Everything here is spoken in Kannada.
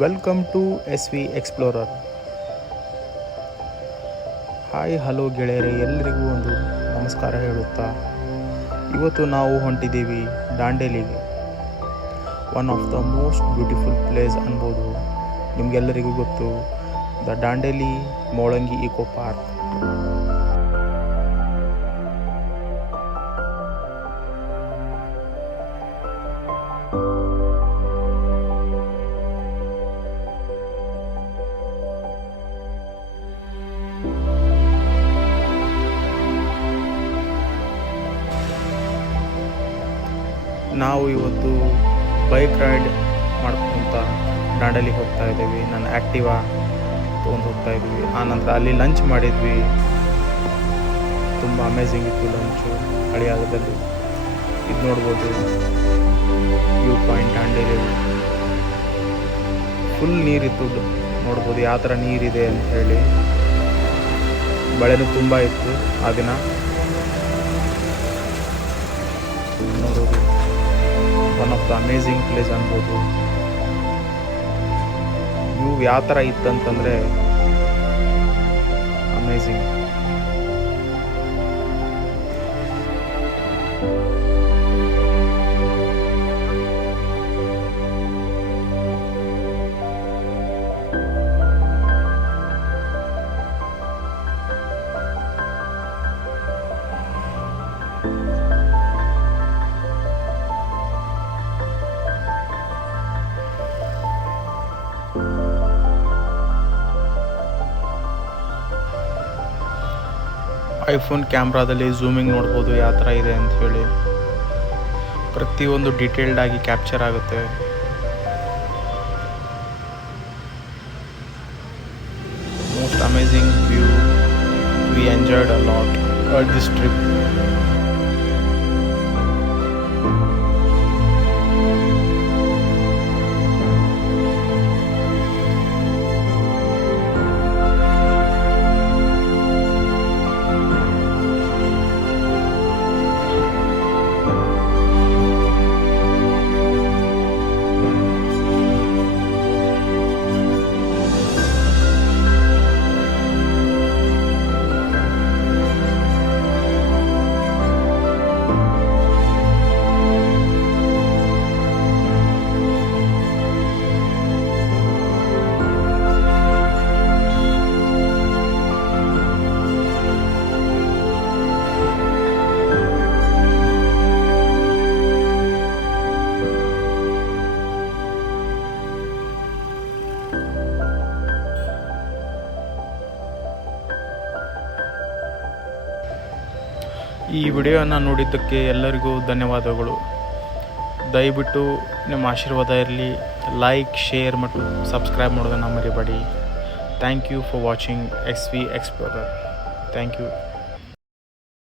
Welcome to S V explorer. Hi hello ಗೆಳೆಯರೆ, ಎಲ್ಲರಿಗೂ ಒಂದು ನಮಸ್ಕಾರ ಹೇಳುತ್ತಾ ಇವತ್ತು ನಾವು ಹೊಂಟಿದ್ದೀವಿ ದಾಂಡೇಲಿಗೆ. One of the most beautiful place ಅನ್ಬೋದು. ನಿಮಗೆಲ್ಲರಿಗೂ ಗೊತ್ತು, the Dandeli Molangi eco park. ನಾವು ಇವತ್ತು ಬೈಕ್ ರೈಡ್ ಮಾಡ್ಕೊಂತ ದಾಂಡೇಲಿಗೆ ಹೋಗ್ತಾ ಇದ್ದೀವಿ. ನನ್ನ ಆ್ಯಕ್ಟಿವಾ ತೊಗೊಂಡು ಹೋಗ್ತಾ ಇದ್ವಿ. ಆನಂತರ ಅಲ್ಲಿ ಲಂಚ್ ಮಾಡಿದ್ವಿ. ತುಂಬ ಅಮೇಝಿಂಗ್ ಇತ್ತು ಲಂಚು. ಹಳಿಯಾಳದಲ್ಲಿ ಇದು ನೋಡ್ಬೋದು, ವ್ಯೂ ಪಾಯಿಂಟ್ ದಾಂಡೇಲಿ. ಫುಲ್ ನೀರಿತ್ತು, ನೋಡ್ಬೋದು ಯಾವ ಥರ ನೀರಿದೆ ಅಂತ ಹೇಳಿ. ಮಳೆನೂ ತುಂಬ ಇತ್ತು ಆ ದಿನ. ನೋಡೋದು one of the amazing place ಅನ್ಬೋದು. ವ್ಯೂ ಯಾವ ಥರ ಇತ್ತಂತಂದರೆ ಅಮೇಝಿಂಗ್. ಐಫೋನ್ ಕ್ಯಾಮ್ರಾದಲ್ಲಿ ಝೂಮಿಂಗ್ ನೋಡ್ಬೋದು ಯಾವ ಥರ ಇದೆ ಅಂತ ಹೇಳಿ. ಪ್ರತಿಯೊಂದು ಡೀಟೇಲ್ಡ್ ಆಗಿ ಕ್ಯಾಪ್ಚರ್ ಆಗುತ್ತೆ. Most amazing view. We enjoyed a lot this trip. ಈ ವಿಡಿಯೋನ ನೋಡಿದ್ದಕ್ಕೆ ಎಲ್ಲರಿಗೂ ಧನ್ಯವಾದಗಳು. ದಯವಿಟ್ಟು ನಿಮ್ಮ ಆಶೀರ್ವಾದ ಇರಲಿ. ಲೈಕ್, ಶೇರ್ ಮತ್ತು ಸಬ್ಸ್ಕ್ರೈಬ್ ಮಾಡೋದನ್ನು ಮರಿಬೇಡಿ. Thank you for watching S V Explorer. Thank you.